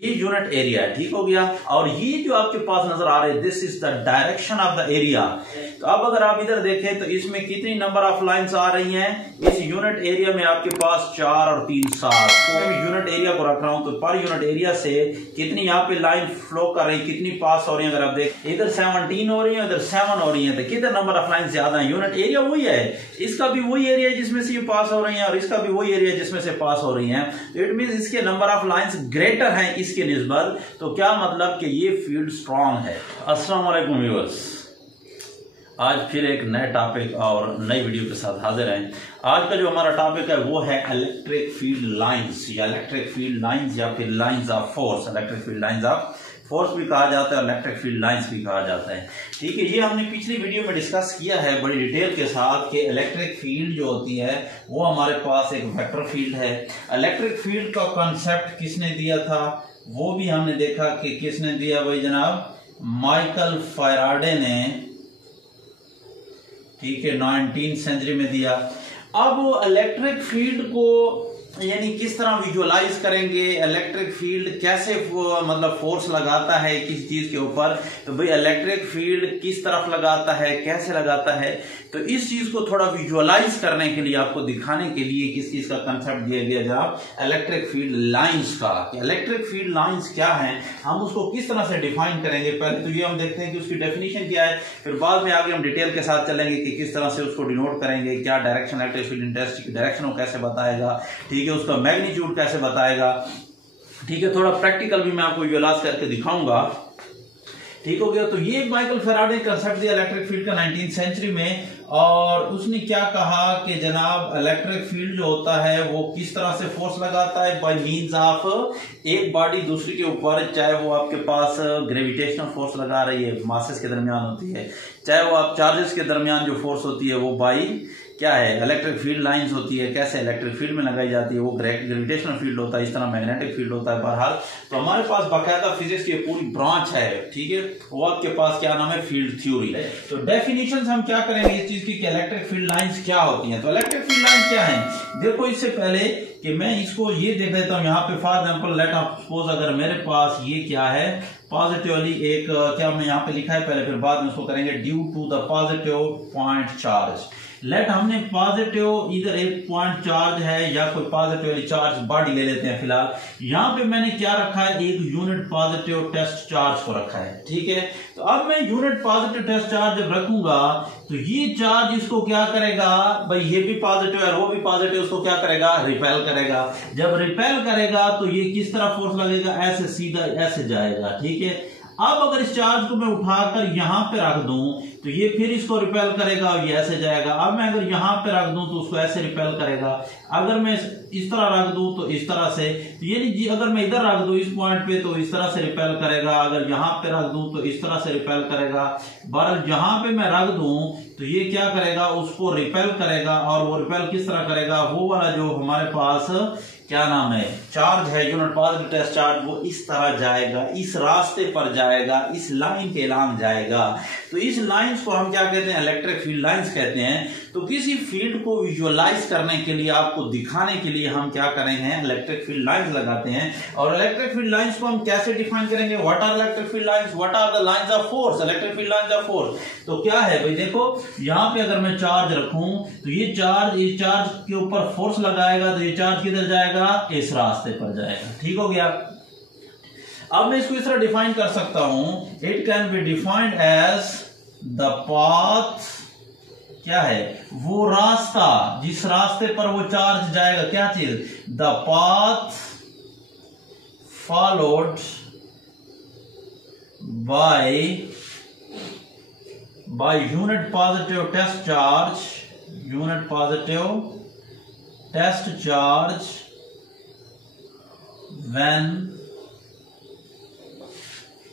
ये unit area है, ठीक हो गया। और ये जो आपके पास नजर आ रहे हैं, this is the direction of the area. तो अब अगर आप इधर देखें तो इसमें कितनी नंबर ऑफ लाइंस आ रही हैं, इस यूनिट एरिया में आपके पास 4 और 3 7। तो मैं यूनिट एरिया को रख रहा हूं, तो पर यूनिट एरिया से कितनी यहाँ पे लाइन फ्लो कर रही, कितनी पास हो रही है। अगर आप देख इधर 17 हो रही है, इधर 7 हो रही है, तो कितने नंबर ऑफ लाइन ज्यादा है। यूनिट एरिया वही है, इसका भी वही एरिया जिसमें से ये पास हो रही है और इसका भी वही एरिया जिसमें से पास हो रही है। तो इट मीन इसके नंबर ऑफ लाइंस ग्रेटर हैं इसके निस्बत। तो क्या मतलब कि ये फील्ड स्ट्रांग है। अस्सलाम वालेकुम व्यूअर्स, आज फिर एक नए टॉपिक और नई वीडियो के साथ हाजिर हैं। आज का जो हमारा टॉपिक है वो है इलेक्ट्रिक फील्ड लाइंस या इलेक्ट्रिक फील्ड लाइंस या फिर lines of force. Electric field lines of force भी कहा जाता है और इलेक्ट्रिक फील्ड लाइंस भी कहा जाता है, ठीक है। ये हमने पिछली वीडियो में डिस्कस किया है बड़ी डिटेल के साथ कि इलेक्ट्रिक फील्ड जो होती है वो हमारे पास एक वेक्टर फील्ड है। इलेक्ट्रिक फील्ड का कॉन्सेप्ट किसने दिया था वो भी हमने देखा कि किसने दिया भाई जनाब, माइकल फैराडे ने, ठीक है, 19th सेंचुरी में दिया। अब इलेक्ट्रिक फील्ड को यानी किस तरह विजुअलाइज करेंगे, इलेक्ट्रिक फील्ड कैसे मतलब फोर्स लगाता है किसी चीज के ऊपर, तो भाई इलेक्ट्रिक फील्ड किस तरफ लगाता है, कैसे लगाता है, तो इस चीज को थोड़ा विजुअलाइज करने के लिए, आपको दिखाने के लिए किस चीज का कंसेप्ट दिया गया जनाब, इलेक्ट्रिक फील्ड लाइंस का। इलेक्ट्रिक फील्ड लाइंस क्या है, हम उसको किस तरह से डिफाइन करेंगे। पहले तो ये हम देखते हैं कि उसकी डेफिनेशन क्या है, फिर बाद में आगे हम डिटेल के साथ चलेंगे कि किस तरह से उसको डिनोट करेंगे, क्या डायरेक्शन इलेक्ट्रिक फील्ड इंटेंसिटी की डायरेक्शन को कैसे बताएगा, ठीक है, उसका मैग्नीट्यूड कैसे बताएगा, ठीक है, थोड़ा प्रैक्टिकल भी मैं आपको विजुअलाइज करके दिखाऊंगा, ठीक हो गया। तो ये माइकल फैराडे कंसेप्ट दिया इलेक्ट्रिक फील्ड का 19th सेंचुरी में, और उसने क्या कहा कि जनाब इलेक्ट्रिक फील्ड जो होता है वो किस तरह से फोर्स लगाता है, बाय मींस ऑफ एक बॉडी दूसरी के ऊपर, चाहे वो आपके पास ग्रेविटेशनल फोर्स लगा रही है, मासेस के दरमियान होती है, चाहे वो आप चार्जेस के दरमियान जो फोर्स होती है वो बाई क्या है, इलेक्ट्रिक फील्ड लाइंस होती है, कैसे इलेक्ट्रिक फील्ड में लगाई जाती है, वो ग्रेविटेशनल फील्ड होता है, इस तरह मैग्नेटिक फील्ड होता है। बहरहाल तो हमारे पास बाकायदा फिजिक्स की पूरी ब्रांच है, ठीक है, वो आपके पास क्या नाम है, फील्ड थ्योरी। तो डेफिनेशन हम क्या करेंगे इस चीज की कि इलेक्ट्रिक फील्ड लाइंस क्या होती हैं। तो इलेक्ट्रिक फील्ड लाइंस क्या है, देखो इससे पहले कि मैं इसको ये देख लेता हूं, यहाँ पे for example let of suppose अगर मेरे पास ये क्या है, पॉजिटिवली एक क्या मैं यहाँ पे लिखा है पहले, फिर बाद में उसको करेंगे due to the positive point charge. Let हमने पॉजिटिव इधर एक पॉइंट चार्ज है या कोई पॉजिटिवली चार्ज बॉडी ले लेते हैं फिलहाल। यहां पे मैंने क्या रखा है, एक यूनिट पॉजिटिव टेस्ट चार्ज को रखा है, ठीक है। तो अब मैं यूनिट पॉजिटिव टेस्ट चार्ज जब रखूंगा तो ये चार्ज इसको क्या करेगा, भाई ये भी पॉजिटिव है वो भी पॉजिटिव, उसको क्या करेगा, रिपेल करेगा। जब रिपेल करेगा तो ये किस तरह फोर्स लगेगा, ऐसे सीधा ऐसे जाएगा, ठीक है। अब अगर इस चार्ज को मैं उठाकर यहां पे रख दूं तो ये फिर इसको रिपेल करेगा और ये ऐसे जाएगा। अब मैं अगर यहां पे रख दूं तो उसको ऐसे रिपेल करेगा, अगर मैं इस तरह रख दूं तो इस तरह से, तो ये अगर मैं इधर रख दूं इस पॉइंट पे तो इस तरह से रिपेल करेगा, अगर यहां पे रख दूं तो इस तरह से रिपेल करेगा। बहरहाल जहां पे मैं रख दूं तो ये क्या करेगा, उसको रिपेल करेगा, और वो रिपेल किस तरह करेगा, वो वाला जो हमारे पास क्या नाम है चार्ज है, यूनिट पॉजिटिव टेस्ट चार्ज, वो इस तरह जाएगा, इस रास्ते पर जाएगा, इस लाइन के एलान जाएगा। तो इस लाइंस को हम क्या कहते हैं, इलेक्ट्रिक फील्ड लाइंस कहते हैं। तो किसी फील्ड को विजुअलाइज करने के लिए, आपको दिखाने के लिए हम क्या करेंगे, इलेक्ट्रिक फील्ड लाइंस लगाते हैं। और इलेक्ट्रिक फील्ड लाइंस को हम कैसे डिफाइन करेंगे, what are electric field lines, what are the lines of force, electric field lines of force. तो क्या है भाई, देखो यहां पे अगर मैं चार्ज रखूं तो ये चार्ज के ऊपर फोर्स लगाएगा, तो ये चार्ज किधर जाएगा, इस रास्ते पर जाएगा, ठीक हो गया। अब मैं इसको इस तरह डिफाइन कर सकता हूं, it can be defined as the path, क्या है, वो रास्ता जिस रास्ते पर वो चार्ज जाएगा, क्या चीज, the path followed by unit positive test charge, unit positive test charge when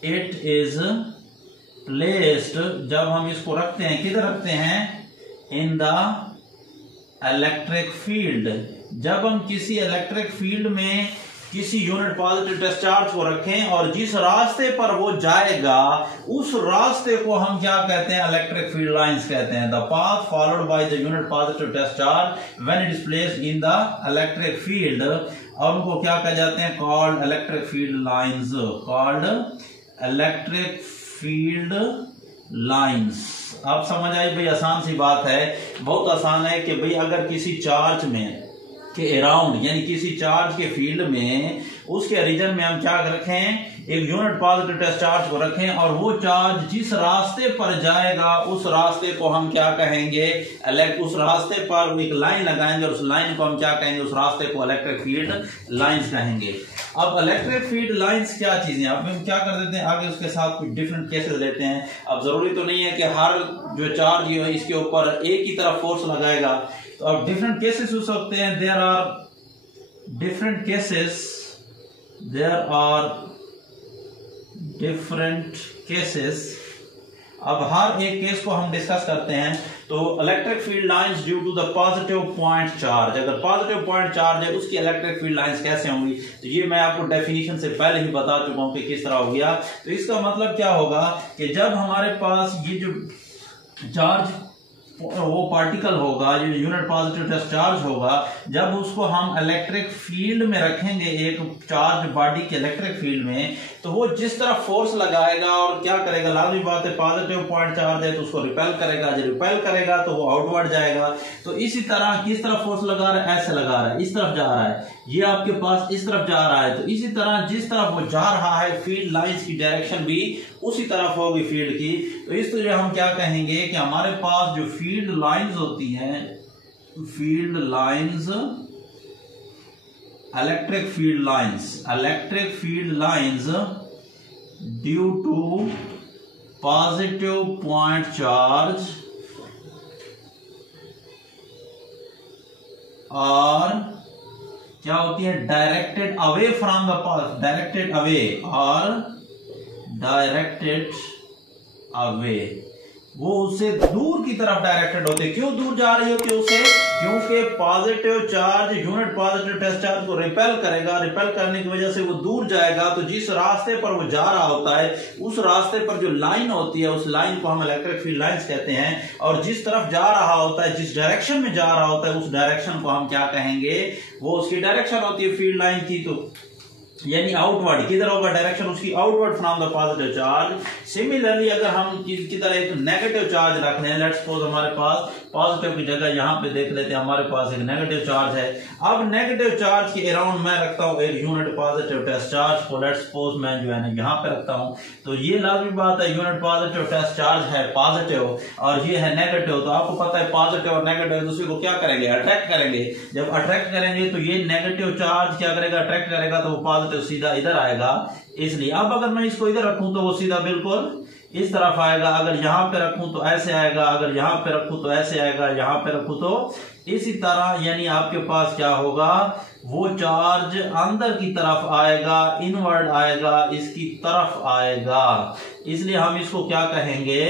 it is placed, जब हम इसको रखते हैं, किधर रखते हैं, in the electric field, जब हम किसी इलेक्ट्रिक फील्ड में किसी यूनिट पॉजिटिव टेस्ट चार्ज को रखें और जिस रास्ते पर वो जाएगा उस रास्ते को हम क्या कहते हैं, इलेक्ट्रिक फील्ड लाइंस कहते हैं। The path followed by the unit positive test charge when it is placed in the electric field, और उनको क्या कह जाते हैं, called electric field lines, called electric field lines. आप समझ आए भाई, आसान सी बात है, बहुत आसान है कि भाई अगर किसी चार्ज में के अराउंड यानी किसी चार्ज के फील्ड में उसके रीजन में हम क्या रखें, एक यूनिट पॉजिटिव टेस्ट चार्ज को रखें और वो चार्ज जिस रास्ते पर जाएगा उस रास्ते को हम क्या कहेंगे, उस रास्ते पर एक लाइन लगाएंगे और उस लाइन को हम क्या कहेंगे, उस रास्ते को इलेक्ट्रिक फील्ड लाइंस कहेंगे। अब इलेक्ट्रिक फील्ड लाइंस क्या चीजें, अब हम क्या कर देते हैं आगे उसके साथ कुछ डिफरेंट केसेस लेते हैं। अब जरूरी तो नहीं है कि हर जो चार्ज है इसके ऊपर एक ही तरफ फोर्स लगाएगा, तो अब डिफरेंट केसेस हो सकते हैं। देयर आर डिफरेंट केसेस, अब हर एक केस को हम डिस्कस करते हैं। तो electric field lines due to the positive point charge, अगर पॉजिटिव पॉइंट चार्ज है उसकी इलेक्ट्रिक फील्ड लाइंस कैसे होंगी, तो ये मैं आपको डेफिनेशन से पहले ही बता चुका हूं कि किस तरह हो गया। तो इसका मतलब क्या होगा कि जब हमारे पास ये जो चार्ज वो पार्टिकल होगा, जो यूनिट पॉजिटिव टेस्ट चार्ज होगा, जब उसको हम इलेक्ट्रिक फील्ड में रखेंगे, एक चार्ज बॉडी के इलेक्ट्रिक फील्ड में, तो वो जिस तरफ फोर्स लगाएगा और क्या करेगा, लाजमी बात है पॉजिटिव पॉइंट चार्ज है तो उसको रिपेल करेगा, जब रिपेल करेगा तो वो आउटवर्ड जाएगा। तो इसी तरह किस तरफ फोर्स लगा रहा है, ऐसे लगा रहा है, इस तरफ जा रहा है, ये आपके पास इस तरफ जा रहा है, तो इसी तरह जिस तरफ वो जा रहा है फील्ड लाइंस की डायरेक्शन भी उसी तरफ होगी फील्ड की। तो इस तरह हम क्या कहेंगे कि हमारे पास जो फील्ड लाइंस होती हैं, field lines, electric field lines due to positive point charge और क्या होती है, directed away from the path, directed away, वो उससे दूर की तरफ डायरेक्टेड होते। क्यों दूर जा रही होती है उससे, क्योंकि positive charge unit positive test charge को रिपेल करेगा, रिपेल करने की वजह से वो दूर जाएगा। तो जिस रास्ते पर वो जा रहा होता है उस रास्ते पर जो लाइन होती है उस लाइन को हम इलेक्ट्रिक फील्ड लाइंस कहते हैं, और जिस तरफ जा रहा होता है, जिस डायरेक्शन में जा रहा होता है उस डायरेक्शन को हम क्या कहेंगे, वो उसकी डायरेक्शन होती है फील्ड लाइन की। तो यानी आउटवर्ड, किधर होगा डायरेक्शन उसकी, outward from the positive charge. Similarly अगर हम किधर एक नेगेटिव चार्ज रख लें, लेट्स सपोज हमारे पास पॉजिटिव की जगह यहां पे देख लेते हैं हमारे पास एक नेगेटिव चार्ज है। अब नेगेटिव चार्ज के अराउंड मैं रखता हूं एक यूनिट पॉजिटिव टेस्ट चार्ज को, लेट्स सपोज मैं जो है ना यहां पे रखता हूं। तो ये लाजमी बात है यूनिट पॉजिटिव टेस्ट चार्ज है पॉजिटिव और ये है नेगेटिव। तो आपको पता है पॉजिटिव और नेगेटिव एक दूसरे को क्या करेंगे, अट्रैक्ट करेंगे। जब अट्रैक्ट करेंगे तो ये नेगेटिव चार्ज क्या करेगा, अट्रैक्ट करेगा, तो वो पॉजिटिव सीधा इधर आएगा। इसलिए अब अगर मैं इसको इधर रखूं तो वो सीधा बिल्कुल इस तरफ आएगा, अगर यहां पे रखूं तो ऐसे आएगा, अगर यहां पे रखूं तो ऐसे आएगा, यहां पे रखूं तो इसी तरह। यानी आपके पास क्या होगा, वो चार्ज अंदर की तरफ आएगा, इनवर्ड आएगा, इसकी तरफ आएगा। इसलिए हम इसको क्या कहेंगे,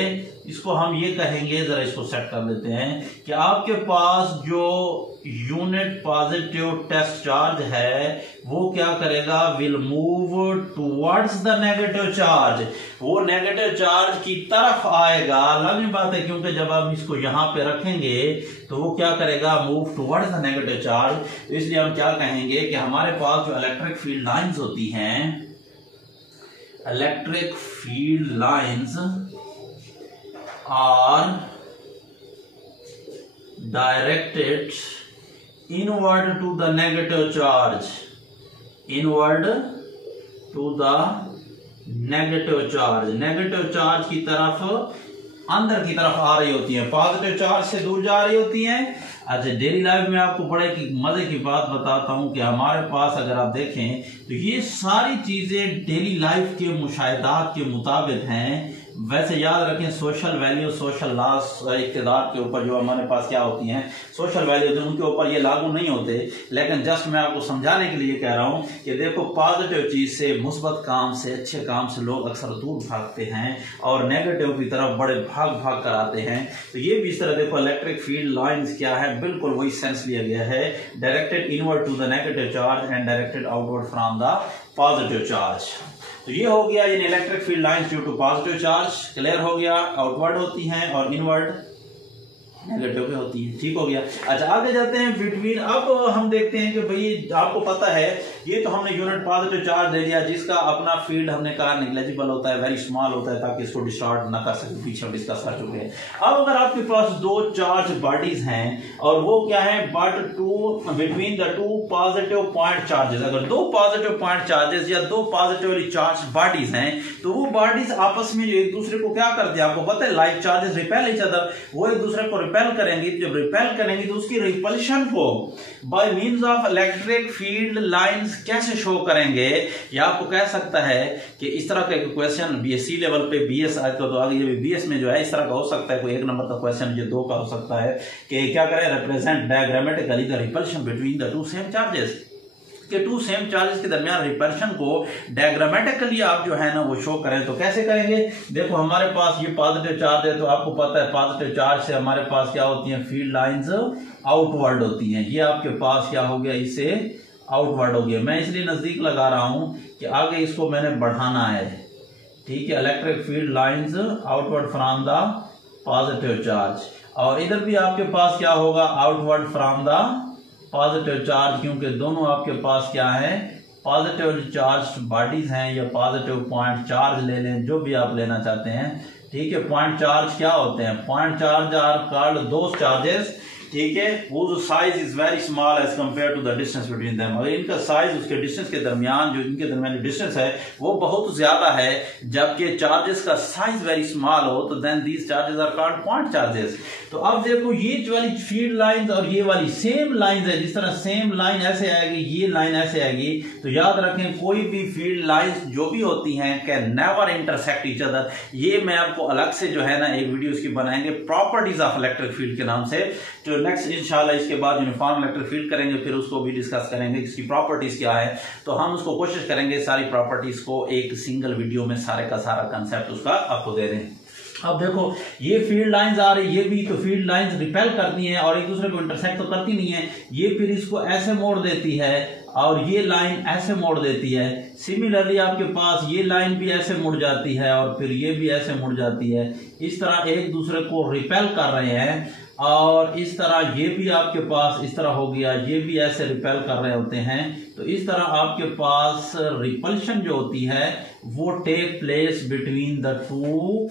इसको हम ये कहेंगे, जरा इसको सेट कर लेते हैं कि आपके पास जो यूनिट पॉजिटिव टेस्ट चार्ज है वो क्या करेगा, will move towards the negative charge, वो नेगेटिव चार्ज की तरफ आएगा। लाजमी बात है क्योंकि जब हम इसको यहां पे रखेंगे तो वो क्या करेगा, move towards the negative charge. तो इसलिए हम क्या कहेंगे कि हमारे पास जो इलेक्ट्रिक फील्ड लाइंस होती हैं, electric field lines are directed inward to the negative charge, inward to the negative charge, negative charge की तरफ अंदर की तरफ आ रही होती है, पॉजिटिव चार्ज से दूर जा रही होती हैं। अच्छा, डेली लाइफ में आपको बड़े की मजे की बात बताता हूं कि हमारे पास अगर आप देखें तो ये सारी चीजें डेली लाइफ के मुशाहिदात के मुताबिक हैं। वैसे याद रखें सोशल वैल्यू, सोशल लॉस इक़्तिदार के ऊपर जो हमारे पास क्या होती हैं सोशल वैल्यू, उनके ऊपर ये लागू नहीं होते। लेकिन जस्ट मैं आपको समझाने के लिए कह रहा हूँ कि देखो पॉजिटिव चीज से, मुस्बत काम से, अच्छे काम से लोग अक्सर दूर भागते हैं और नेगेटिव की तरफ बड़े भाग कर आते हैं। तो ये भी इस तरह देखो इलेक्ट्रिक फील्ड लाइंस क्या है, बिल्कुल वही सेंस लिया गया है, directed inward to the negative charge and directed outward from the positive charge. तो ये हो गया यानी electric field lines due to positive charge, clear हो गया, आउटवर्ड होती हैं और इनवर्ड नेगेटिव पे होती है, ठीक हो गया। अच्छा आगे जाते हैं बिटवीन। अब हम देखते हैं कि भाई आपको पता है ये तो हमने यूनिट पॉजिटिव चार्ज दे दिया जिसका अपना फील्ड हमने कहा नेग्लिजिबल होता है, वेरी स्मॉल होता है ताकि इसको डिस्टॉर्ट ना कर सके, पीछे हम डिस्कस कर चुके हैं। अब अगर आपके पास दो चार्ज बॉडीज हैं और वो क्या है but to between the two positive point charges, अगर दो पॉजिटिव पॉइंट चार्जेस या दो पॉजिटिवली चार्ज बॉडीज हैं तो वो बॉडीज आपस में जो एक दूसरे को क्या करते हैं, आपको पता है like charges repel each other, वो एक दूसरे को रिपेल करेंगे। जब रिपेल करेंगे तो उसकी रिपल्शन को by means of electric field lines कैसे शो करेंगे, या आपको कह सकता है कि इस तरह का क्वेश्चन बीएससी लेवल पे, बीएस आज तो आगे ये बीएस में जो है इस तरह का हो सकता है, कोई एक नंबर का क्वेश्चन जो 2 का हो सकता है कि क्या करें, represent diagrammatically the repulsion between the two same charges, के टू सेम चार्जेस के दरमियान रिपल्शन को डायग्रामेटिकली आप जो है ना वो शो करें। तो कैसे करेंगे, देखो हमारे पास ये पॉजिटिव चार्ज है तो आपको पता है पॉजिटिव चार्ज से हमारे पास क्या होती है, फील्ड लाइंस आउटवर्ड होती हैं। ये आपके पास क्या हो गया, इससे आउटवर्ड हो गया। मैं इसलिए नजदीक लगा रहा हूं कि आगे इसको मैंने बढ़ाना है, ठीक है। Electric field lines outward from the positive charge, और इधर भी आपके पास क्या होगा, outward from the positive charge, क्योंकि दोनों आपके पास क्या है पॉजिटिव चार्ज बॉडीज हैं या पॉजिटिव पॉइंट चार्ज ले लें, जो भी आप लेना चाहते हैं, ठीक है। पॉइंट चार्ज क्या होते हैं, point charge are called those charges, ठीक है, वो जो size is very small as compare to the distance between them. अगर इनका साइज उसके डिस्टेंस के दरमियान, जो इनके दरमियान डिस्टेंस है वो बहुत ज्यादा है, जबकि चार्जेस का साइज वेरी स्मॉल हो तो then these charges are called point charges. तो अब देखो ये वाली फील्ड लाइंस और ये वाली सेम लाइंस है, जिस तरह सेम लाइन ऐसे आएगी, ये लाइन ऐसे आएगी, तो याद रखें कोई भी फील्ड लाइंस जो भी होती हैं can never intersect each other. ये मैं आपको अलग से जो है ना एक वीडियो इसकी बनाएंगे प्रॉपर्टीज ऑफ इलेक्ट्रिक फील्ड के नाम से, जो नेक्स्ट इंशाल्लाह इसके बाद यूनिफॉर्म इलेक्ट्रिक फील्ड करेंगे, फिर उसको भी डिस्कस करेंगे इसकी प्रॉपर्टीज क्या है। तो हम उसको कोशिश करेंगे सारी प्रॉपर्टीज को एक सिंगल वीडियो में सारे का सारा कंसेप्ट उसका आपको दे दें। अब देखो ये फील्ड लाइंस आ रही, ये भी तो फील्ड लाइंस रिपेल करती हैं और एक दूसरे को इंटरसेक्ट तो करती नहीं है। ये फिर इसको ऐसे मोड़ देती है और ये लाइन ऐसे मोड़ देती है। सिमिलरली आपके पास ये लाइन भी ऐसे मुड़ जाती है और फिर ये भी ऐसे मुड़ जाती है। इस तरह एक दूसरे को रिपेल कर रहे हैं और इस तरह ये भी आपके पास इस तरह हो गया, ये भी ऐसे रिपेल कर रहे होते हैं। तो इस तरह आपके पास रिपल्शन जो होती है वो take place between the two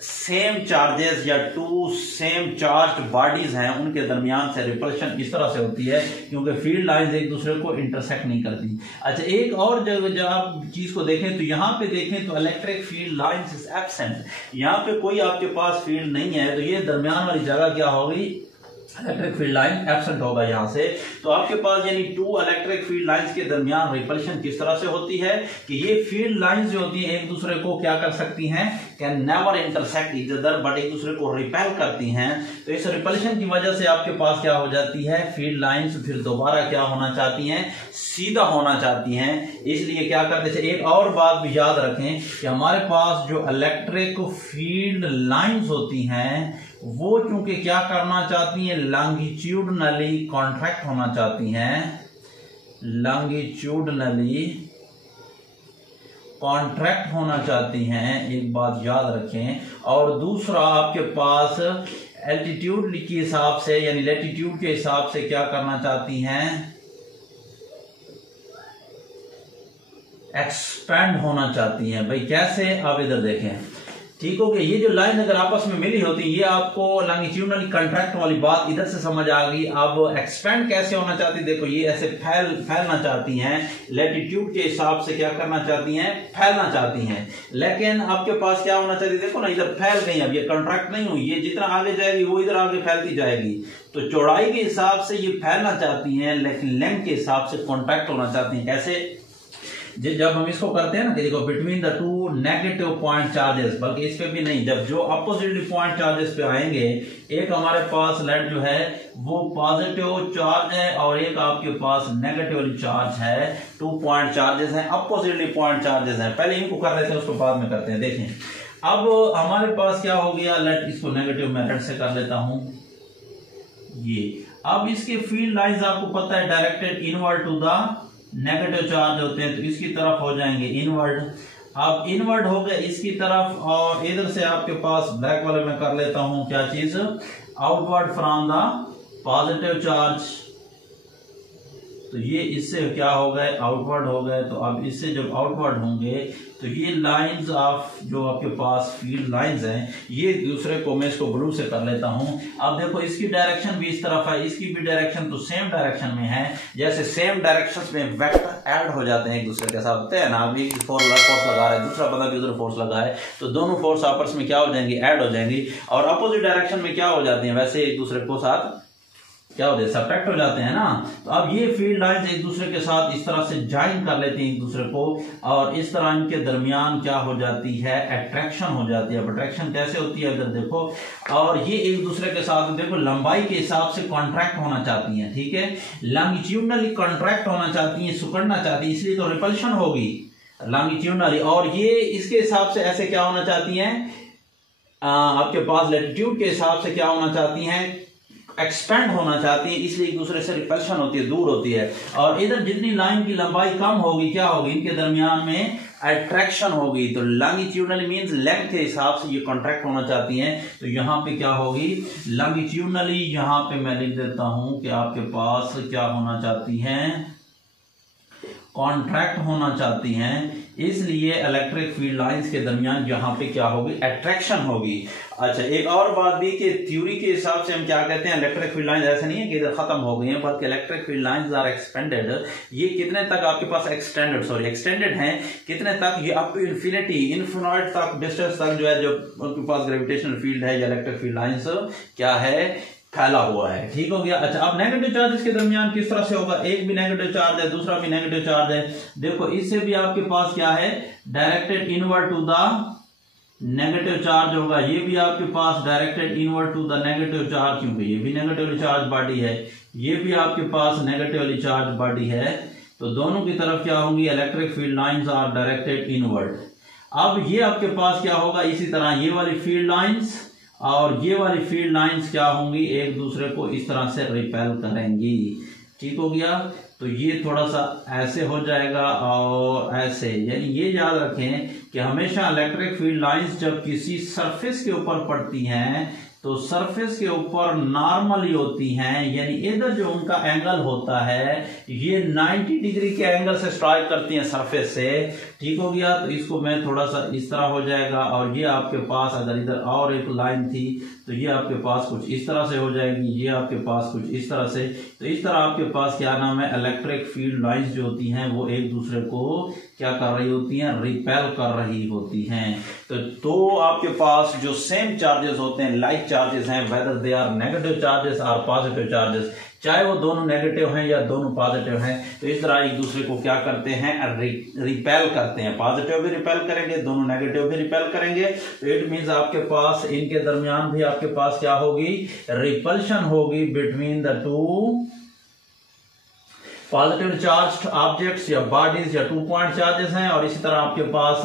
same charges या टू सेम चार्ज बॉडीज हैं, उनके दरमियान से रिपल्शन इस तरह से होती है क्योंकि फील्ड लाइंस एक दूसरे को इंटरसेक्ट नहीं करती। अच्छा एक और जगह जब आप चीज को देखें तो यहाँ पे देखें तो electric field lines is absent, यहाँ पे कोई आपके पास फील्ड नहीं है, तो ये दरमियान वाली जगह क्या होगी, इलेक्ट्रिक फील्ड लाइन एब्सेंट होगा यहाँ से। तो आपके पास यानी टू इलेक्ट्रिक फील्ड लाइंस के दरमियान रिपल्शन किस तरह से होती है कि ये फील्ड लाइंस जो होती हैं एक दूसरे को क्या कर सकती हैं, can never intersect each other, but एक दूसरे को रिपेल करती हैं। तो इस रिपल्शन की वजह से आपके पास क्या हो जाती है, फील्ड लाइंस फिर दोबारा क्या होना चाहती हैं, सीधा होना चाहती हैं। इसलिए क्या करते हैं, एक और बात भी याद रखें कि हमारे पास जो इलेक्ट्रिक फील्ड लाइंस होती हैं वो चूंकि क्या करना चाहती हैं, लॉन्गिट्यूडनली कॉन्ट्रैक्ट होना चाहती हैं, लॉन्गिट्यूडनली कॉन्ट्रैक्ट होना चाहती हैं, एक बात याद रखें। और दूसरा आपके पास एल्टीट्यूड के हिसाब से यानी लैटिट्यूड के हिसाब से क्या करना चाहती हैं, एक्सपेंड होना चाहती हैं। भाई कैसे, आप इधर देखें, ठीक हो गया। ये जो लाइन अगर आपस में मिली होती है, ये आपको लॉन्गिट्यूडनल कॉन्ट्रैक्ट वाली बात इधर से समझ आ गई। अब एक्सपेंड कैसे होना चाहती है, देखो ये ऐसे फैलना चाहती हैं, लैटिट्यूड के हिसाब से क्या करना चाहती हैं, फैलना चाहती हैं। लेकिन आपके पास क्या होना चाहिए, देखो ना इधर फैल गई, अब ये कॉन्ट्रैक्ट नहीं हुई, ये जितना आगे जाएगी वो इधर आगे फैलती जाएगी। तो चौड़ाई के हिसाब से ये फैलना चाहती हैं लेकिन लेंथ के हिसाब से कॉन्ट्रैक्ट होना चाहती हैं। कैसे, जब हम इसको करते हैं ना कि देखो between the to negative point charges, बल्कि इस पे भी नहीं, जब जो अपोजिटली पॉइंट चार्जेस पे आएंगे, एक हमारे पास लेट जो है वो पॉजिटिव चार्ज है और एक आपके पास नेगेटिव चार्ज है, 2 पॉइंट चार्जेस हैं, अपोजिटली पॉइंट चार्जेस हैं। पहले इनको कर लेते हैं, उसको बाद में करते हैं। देखें अब हमारे पास क्या हो गया, लेट इसको नेगेटिव मेथड से कर लेता हूं ये। अब इसके फील्ड लाइंस आपको पता है directed inward to the negative charge होते हैं, तो इसकी तरफ हो जाएंगे इनवर्ड। अब इनवर्ड हो गए इसकी तरफ, और इधर से आपके पास ब्लैक वाले में कर लेता हूं क्या चीज, outward from the positive charge. तो ये इससे क्या हो गए, आउटवर्ड हो गए। तो अब इससे जब आउटवर्ड होंगे तो ये लाइंस ऑफ जो आपके पास फील्ड लाइंस हैं, ये दूसरे को मैं इसको ब्लू से कर लेता हूं। अब देखो इसकी डायरेक्शन भी इस तरफ है, इसकी भी डायरेक्शन तो सेम डायरेक्शन में है। जैसे सेम डायरेक्शंस में वेक्टर ऐड हो जाते हैं एक दूसरे के साथ, होते हैं ना। अभी फोर्स लगा रहे हैं, दूसरा बंदा भी उधर फोर्स लगा है, तो दोनों फोर्स आपस में क्या हो जाएंगी, ऐड हो जाएंगी। और अपोजिट डायरेक्शन में क्या हो जाती है, वैसे एक दूसरे को साथ क्या होते हैं, सब्ट्रैक्ट हो जाते हैं ना। तो अब ये फील्ड लाइंस एक दूसरे के साथ इस तरह से ज्वाइन कर लेते हैं एक दूसरे को, और इस तरह इनके दरमियान क्या हो जाती है, अट्रैक्शन हो जाती है। अट्रैक्शन कैसे होती है, इधर देखो, और ये एक दूसरे के साथ देखो लंबाई के हिसाब से कॉन्ट्रैक्ट होना चाहती हैं, ठीक है, लॉन्गिट्यूडनली कॉन्ट्रैक्ट होना चाहती हैं, सिकुड़ना चाहती है, इसलिए तो रिपल्शन होगी लॉन्गिट्यूडनली। और ये इसके हिसाब से ऐसे क्या होना चाहती हैं, आपके पास लैटिट्यूड के हिसाब से क्या होना चाहती हैं, एक्सपेंड होना चाहती है, इसलिए एक दूसरे से रिपल्शन होती है, दूर होती है। और इधर जितनी लाइन की लंबाई कम होगी, क्या होगी, इनके दरमियान में अट्रैक्शन होगी। तो लॉन्गिट्यूडनली मींस लेंथ के हिसाब से ये कॉन्ट्रैक्ट होना चाहती हैं, तो यहाँ पे क्या होगी, लॉन्गिट्यूडनली यहाँ पे मैं लिख देता हूं कि आपके पास क्या होना चाहती हैं, कॉन्ट्रैक्ट होना चाहती हैं, इसलिए इलेक्ट्रिक फील्ड लाइंस के दरमियान यहाँ पे क्या होगी, अट्रैक्शन होगी। अच्छा, एक और बात भी कि थ्योरी के हिसाब से हम क्या कहते हैं, इलेक्ट्रिक फील्ड लाइंस ऐसे नहीं है कि इधर खत्म हो गई हैं, बल्कि electric field lines are expanded. ये कितने तक आपके पास एक्सटेंडेड हैं, कितने तक, ये अप टू इन्फिनिटी, इन्फिनाइट तक डिस्टेंस तक जो है, जो उनके पास ग्रेविटेशनल फील्ड है या इलेक्ट्रिक फील्ड लाइंस क्या है, फैला हुआ है। ठीक हो गया। अच्छा, अब नेगेटिव चार्जेस के दरमियान किस तरह से होगा, एक भी नेगेटिव चार्ज है, दूसरा भी नेगेटिव चार्ज है। देखो इससे भी आपके पास क्या है, directed inward to the negative charge होगा, ये भी आपके पास directed inward to the negative charge, क्योंकि ये भी नेगेटिवली चार्ज बॉडी है, ये भी आपके पास नेगेटिवली चार्ज बॉडी है। तो दोनों की तरफ क्या होंगी, electric field lines are directed inward. अब ये आपके पास क्या होगा, इसी तरह ये वाली फील्ड लाइंस और ये वाली फील्ड लाइंस क्या होंगी, एक दूसरे को इस तरह से रिपेल करेंगी। ठीक हो गया। तो ये थोड़ा सा ऐसे हो जाएगा और ऐसे, यानी ये याद रखें कि हमेशा इलेक्ट्रिक फील्ड लाइंस जब किसी सरफेस के ऊपर पड़ती हैं तो सरफेस के ऊपर नॉर्मली होती हैं, यानी इधर जो उनका एंगल होता है ये 90 डिग्री के एंगल से स्ट्राइक करती हैं सरफेस से। ठीक हो गया। तो इसको मैं थोड़ा सा इस तरह हो जाएगा, और ये आपके पास अगर इधर और एक लाइन थी तो ये आपके पास कुछ इस तरह से हो जाएगी, ये आपके पास कुछ इस तरह से। तो इस तरह आपके पास क्या नाम है, इलेक्ट्रिक फील्ड लाइंस जो होती हैं वो एक दूसरे को क्या कर रही होती हैं, रिपेल कर रही होती हैं। तो आपके पास जो सेम चार्जेस होते हैं, लाइक चार्जेस हैं, whether they are negative charges और पॉजिटिव चार्जेस, चाहे वो दोनों नेगेटिव हैं या दोनों पॉजिटिव हैं, तो इस तरह एक दूसरे को क्या करते हैं, रिपेल करते हैं। पॉजिटिव भी रिपेल करेंगे, दोनों नेगेटिव भी रिपेल करेंगे। तो इट मींस आपके पास इनके दरमियान भी आपके पास क्या होगी, रिपल्शन होगी between the two positive charge objects या बॉडीज या 2 पॉइंट चार्जेस हैं, और इसी तरह आपके पास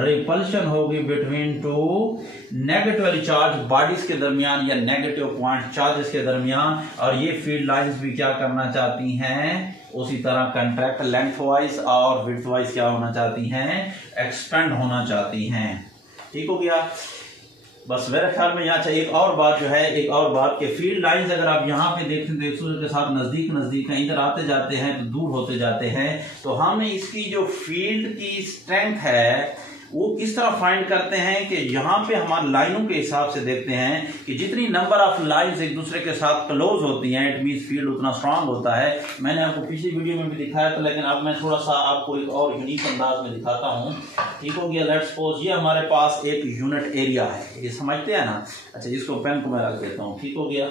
रिपल्शन होगी between two negatively charge bodies के दरमियान या नेगेटिव पॉइंट चार्जेस के दरमियान। और ये फील्ड लाइंस भी क्या करना चाहती हैं, उसी तरह कंट्रैक्ट लेंथ वाइज और विड्थ वाइज क्या होना चाहती हैं, एक्सपेंड होना चाहती हैं। ठीक हो गया। बस मेरे ख्याल में यहाँ एक और बात जो है, एक और बात के फील्ड लाइंस अगर आप यहाँ पे देखें तो एक दूसरे के साथ नजदीक नजदीक हैं, इधर आते जाते हैं तो दूर होते जाते हैं। तो हम इसकी जो फील्ड की स्ट्रेंथ है वो किस तरह फाइंड करते हैं कि यहाँ पे हमारे लाइनों के हिसाब से देखते हैं कि जितनी नंबर ऑफ लाइंस एक दूसरे के साथ क्लोज होती हैं, इट मींस फील्ड उतना स्ट्रांग होता है। मैंने आपको पिछली वीडियो में भी दिखाया था, लेकिन अब मैं थोड़ा सा आपको एक और यूनिक अंदाज में दिखाता हूँ। ठीक हो गया। लेट्स सपोज ये हमारे पास एक यूनिट एरिया है, ये समझते हैं ना। अच्छा, इसको पेन को मैं रख देता हूँ। ठीक हो गया।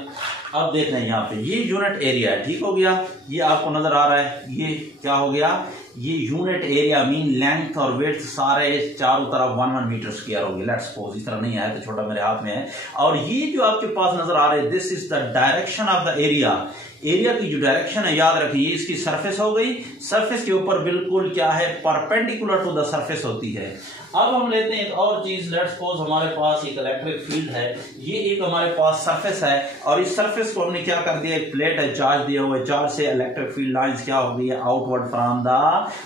अब देख रहे हैं यहाँ पे ये यूनिट एरिया है। ठीक हो गया। ये आपको नजर आ रहा है, ये क्या हो गया, ये यूनिट एरिया मीन लेंथ और विड्थ सारे चारों तरफ 1 मीटर स्क्वायर होगी। लेट्स सपोज इस तरह नहीं आया तो छोटा मेरे हाथ में है। और ये जो आपके पास नजर आ रहे हैं, this is the direction of the area. Area की जो डायरेक्शन है याद रखिए, इसकी सरफेस हो गई, सरफेस के ऊपर बिल्कुल क्या है, परपेंडिकुलर टू द सरफेस होती है। अब हम लेते हैं एक और चीज, लेट्स सपोज हमारे पास एक इलेक्ट्रिक फील्ड है, ये एक हमारे पास सरफेस है और इस सरफेस को हमने क्या कर दिया, एक प्लेट है, चार्ज दिया हुआ है, चार्ज से इलेक्ट्रिक फील्ड लाइंस क्या हो गई है, आउटवर्ड फ्रॉम द,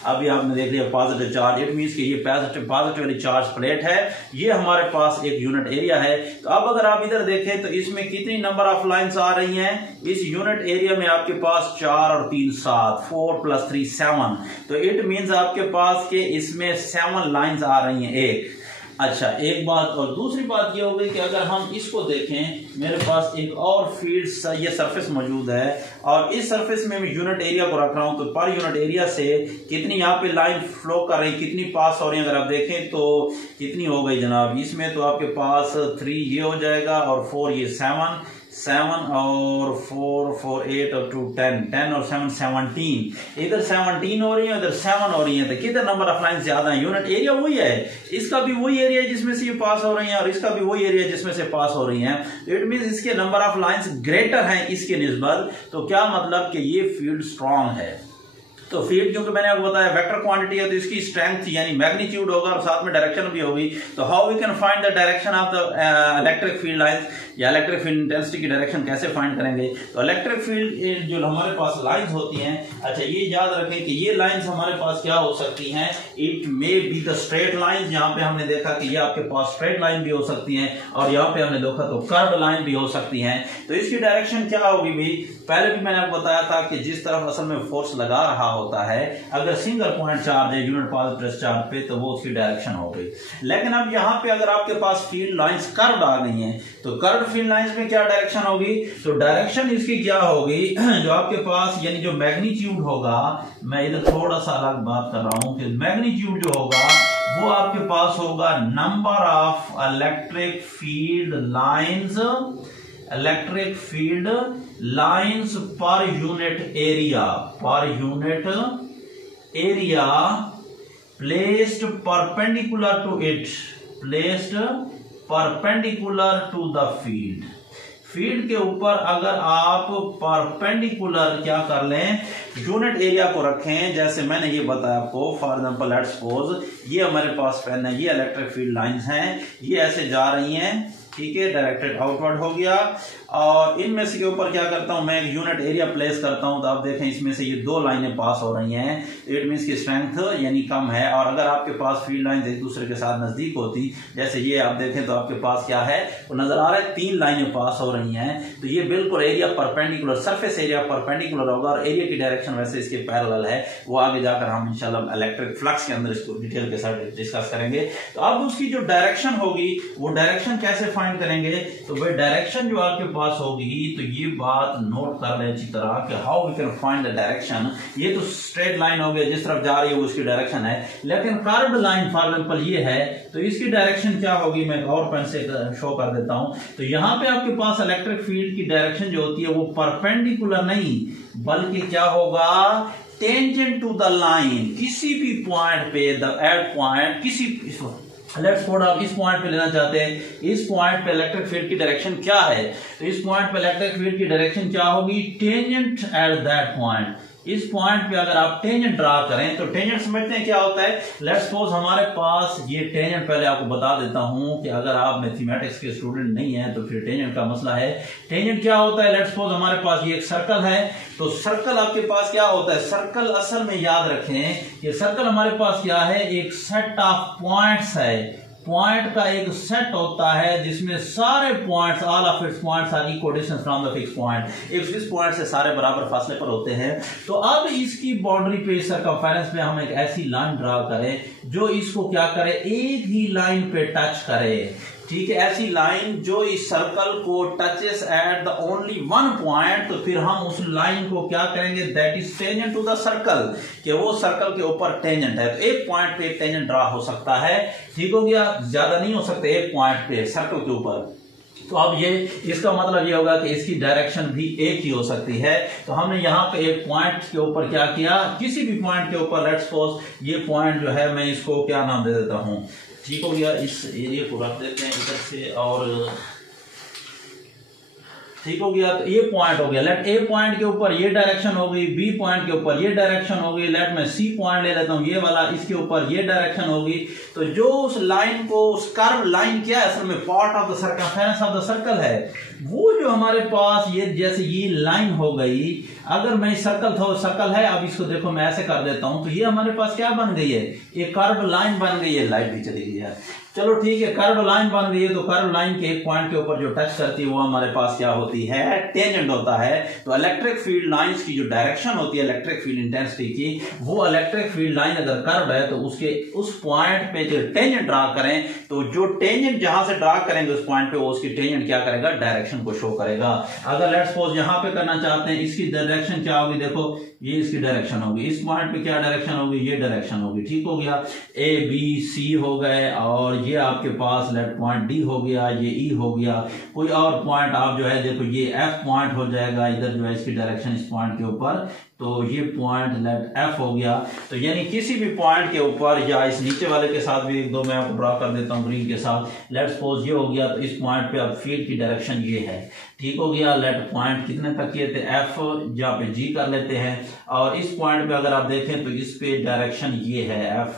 अभी आपने देख लिया पॉजिटिव चार्ज, इट मींस कि ये पॉजिटिवली चार्ज प्लेट है, ये हमारे पास एक यूनिट एरिया है। तो अब अगर आप इधर देखें तो इसमें कितनी नंबर ऑफ लाइंस आ रही हैं, इस यूनिट एरिया में आपके पास 4 और 3 7, 4 + 3 7, तो इट मींस आपके पास के इसमें 7 लाइंस आ रही हैं एक। अच्छा, एक बात और दूसरी बात ये हो गई कि अगर हम इसको देखें, मेरे पास एक और फील्ड ये सरफेस मौजूद है और इस सरफेस में मैं यूनिट एरिया को रख रहा हूं, तो पर यूनिट एरिया से कितनी यहाँ पे लाइन फ्लो कर रही, कितनी पास हो रही है, अगर आप देखें तो कितनी हो गई जनाब, इसमें तो आपके पास 3 ये हो जाएगा और 4 ये 7 और 4 4 8 और 2 10 और 7 17, इधर 17 हो रही है, इधर 7 हो रही है, तो किधर नंबर ऑफ लाइन ज्यादा है, यूनिट एरिया वही है, इसका भी वही एरिया है जिसमें से ये पास हो रही है और इसका भी वही एरिया जिसमें से पास हो रही है। इट मींस इसके नंबर ऑफ लाइंस ग्रेटर हैं इसके निस्बत, तो क्या मतलब कि ये फील्ड स्ट्रांग है। तो फील्ड क्योंकि मैंने आपको बताया वेक्टर क्वांटिटी है, तो इसकी स्ट्रेंथ यानी मैग्नीट्यूड होगा और साथ में डायरेक्शन भी होगी। तो how we can find the direction of the electric field lines या इलेक्ट्रिक फील्ड इंटेंसिटी की डायरेक्शन कैसे फाइंड करेंगे। तो इलेक्ट्रिक फील्ड जो हमारे पास लाइंस होती हैं, अच्छा ये याद रखें कि ये लाइंस हमारे पास क्या हो सकती हैं, it may be the straight line, यहाँ पे हमने देखा कि ये आपके पास स्ट्रेट लाइन भी हो सकती है और यहाँ पे हमने देखा तो कर्व लाइन भी हो सकती है। तो इसकी डायरेक्शन क्या होगी भाई, पहले भी मैंने आपको बताया था कि जिस तरफ असल में फोर्स लगा रहा होता है, अगर सिंगल पॉइंट चार्ज है यूनिट पॉजिटिव चार्ज पे, तो वो उसकी डायरेक्शन हो गई। लेकिन अब यहाँ पे अगर आपके पास फील्ड लाइंस कर्व्ड आ गई हैं, तो कर्व्ड फील्ड लाइंस में क्या डायरेक्शन होगी, तो डायरेक्शन इसकी क्या होगी, जो आपके पास यानी जो मैग्नीट्यूड होगा, मैं इधर थोड़ा सा अलग बात कर रहा हूं कि मैग्नीट्यूड जो होगा वो आपके पास होगा number of electric field lines, electric field lines per unit area, per unit area placed perpendicular to it, placed perpendicular to the field. Field के ऊपर अगर आप परपेंडिकुलर क्या कर लें, यूनिट एरिया को रखें, जैसे मैंने ये बताया आपको, फॉर एग्जांपल लेट्स सपोज ये हमारे पास पेन है, ये इलेक्ट्रिक फील्ड लाइंस हैं, ये ऐसे जा रही हैं, ठीक है, डायरेक्टेड आउटवर्ड हो गया, और इनमें से के ऊपर क्या करता हूं मैं, एक यूनिट एरिया प्लेस करता हूं, तो आप देखें इसमें से ये 2 लाइनें पास हो रही हैं, इट मींस की स्ट्रेंथ यानी कम है। और अगर आपके पास फील्ड लाइंस एक दूसरे के साथ नजदीक होती, जैसे ये आप देखें तो आपके पास क्या है, वो नजर आ रहा है 3 लाइनें पास हो रही हैं, तो ये बिल्कुल area perpendicular, surface area perpendicular होगा और एरिया की डायरेक्शन वैसे इसके पैरेलल है। वो आगे जाकर हम इंशाल्लाह इलेक्ट्रिक फ्लक्स के अंदर इसको डिटेल के साथ डिस्कस करेंगे। तो अब उसकी जो डायरेक्शन होगी, वो डायरेक्शन कैसे फाइंड करेंगे, तो वह डायरेक्शन जो आपके पास होगी, तो ये बात नोट कर ले अच्छी तरह कि how we can find the direction. ये तो स्ट्रेट लाइन हो गई, जिस तरफ जा रही है वो उसकी डायरेक्शन है, लेकिन कर्व्ड लाइन फॉर एग्जांपल ये है, तो इसकी डायरेक्शन क्या होगी, मैं और पेन से शो कर देता हूं। तो यहां पे आपके पास इलेक्ट्रिक फील्ड की डायरेक्शन जो होती है वो परपेंडिकुलर नहीं बल्कि क्या होगा, टेंजेंट टू द लाइन, किसी भी पॉइंट पे, द एट पॉइंट, किसी लेट्स सपोज आप इस पॉइंट पे लेना चाहते हैं, इस पॉइंट पे इलेक्ट्रिक फील्ड की डायरेक्शन क्या है, तो इस पॉइंट पे इलेक्ट्रिक फील्ड की डायरेक्शन क्या होगी, टेंजेंट एट दैट पॉइंट। इस पॉइंट पे अगर आप टेंजेंट ड्रा करें, तो टेंजेंट समझते हैं क्या होता है, लेट्स सपोज हमारे पास ये टेंजेंट, पहले आपको बता देता हूं कि अगर आप मैथमेटिक्स के स्टूडेंट नहीं है तो फिर टेंजेंट का मसला है। टेंजेंट क्या होता है, लेट्स सपोज हमारे पास ये एक सर्कल है, तो सर्कल आपके पास क्या होता है, सर्कल असल में याद रखें कि सर्कल हमारे पास क्या है, एक सेट ऑफ पॉइंट्स है, पॉइंट का एक सेट होता है जिसमें सारे points, all of its points are equal distance from the fix point, एक फिक्स पॉइंट से सारे बराबर फासले पर होते हैं। तो अब इसकी बाउंड्री पे, सर्कमफेरेंस पे हम एक ऐसी लाइन ड्रा करें जो इसको क्या करे, एक ही लाइन पे टच करे, ठीक है, ऐसी लाइन जो इस सर्कल को touches at the only one point, तो फिर हम उस लाइन को क्या करेंगे, that is tangent to the circle, कि वो सर्कल के ऊपर टेंजेंट है। तो एक पॉइंट पे एक टेंजेंट ड्रा हो सकता है, ठीक हो गया, ज्यादा नहीं हो सकते, एक पॉइंट पे सर्कल के ऊपर। तो अब ये इसका मतलब ये होगा कि इसकी डायरेक्शन भी एक ही हो सकती है। तो हमने यहाँ पे एक पॉइंट के ऊपर क्या किया, किसी भी पॉइंट के ऊपर लेट्स सपोज ये पॉइंट जो है मैं इसको क्या नाम दे देता हूँ, ठीक हो गया, इस एरिया को रख देते हैं इधर से और ठीक हो गया। तो ये पॉइंट हो गया, लेट ए पॉइंट के ऊपर ये डायरेक्शन हो गई, बी पॉइंट के ऊपर ये डायरेक्शन हो गई, लेट मैं सी पॉइंट ले लेता हूँ ये वाला, इसके ऊपर ये डायरेक्शन होगी। तो जो उस लाइन को, उस कर्व लाइन क्या है असल में, part of the circumference of the circle है, वो जो हमारे पास ये जैसे ये लाइन हो गई, अगर मैं सर्कल है, अब इसको देखो मैं ऐसे कर देता हूं, तो ये हमारे पास क्या बन गई है, ये कर्व लाइन बन गई है। लाइट भी चली गई है, चलो ठीक है, कर्व लाइन बन गई है। तो कर्व लाइन के एक पॉइंट के ऊपर जो टच करती है वो हमारे पास क्या होती है, टेंजेंट होता है। तो इलेक्ट्रिक फील्ड लाइंस की जो डायरेक्शन होती है इलेक्ट्रिक फील्ड इंटेंसिटी की, वो इलेक्ट्रिक फील्ड लाइन अगर कर्व है तो उसके उस पॉइंट पे जो टेंजेंट ड्रा करें, तो जो टेंजेंट जहां से ड्रा करेंगे उस पॉइंट पे, वो उसकी टेंजेंट क्या करेगा, डायरेक्शन को शो करेगा। अगर लेट्स सपोज यहां पे करना चाहते हैं, इसकी डायरेक्शन क्या होगी, देखो ये इसकी डायरेक्शन होगी, इस पॉइंट पे क्या डायरेक्शन होगी, ये डायरेक्शन होगी, ठीक हो गया। ए बी सी हो गए और ये आपके पास लेट पॉइंट डी हो गया, ये ई हो गया। कोई और पॉइंट आप जो है देखो ये एफ पॉइंट हो जाएगा, इधर जो है इसकी डायरेक्शन इस पॉइंट के ऊपर, तो ये पॉइंट लेट एफ हो गया। तो यानी किसी भी पॉइंट के ऊपर, या इस नीचे वाले के साथ भी एक दो मैं आपको ड्रा कर देता हूं ग्रीन के साथ, लेट सपोज ये हो गया। तो इस पॉइंट पे अब फील्ड की डायरेक्शन ये है, ठीक हो गया। लेट पॉइंट कितने तक किए थे, एफ जहाँ पे जी कर लेते हैं, और इस पॉइंट पे अगर आप देखें तो इस पे डायरेक्शन ये है एफ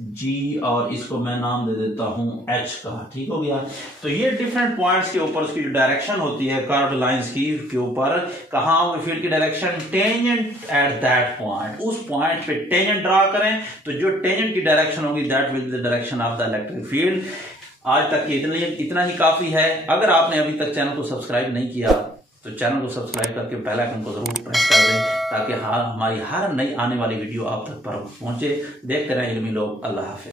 जी, और इसको मैं नाम दे देता हूं एच का, ठीक हो गया। तो ये डिफरेंट पॉइंट्स के ऊपर उसकी जो डायरेक्शन होती है कर्व्ड लाइंस की के ऊपर, कहां फील्ड की direction, tangent at that point, उस पॉइंट पे टेंजेंट ड्रा करें तो जो टेंजेंट की डायरेक्शन होगी that will be the direction of the electric field. आज तक के इतना ही काफी है। अगर आपने अभी तक चैनल को सब्सक्राइब नहीं किया तो चैनल को सब्सक्राइब करके बेल आइकन को जरूर प्रेस कर दें, ताकि हमारी हर नई आने वाली वीडियो आप तक पर पहुंचे। देखते रहें इल्मी लोग। अल्लाह हाफिज़।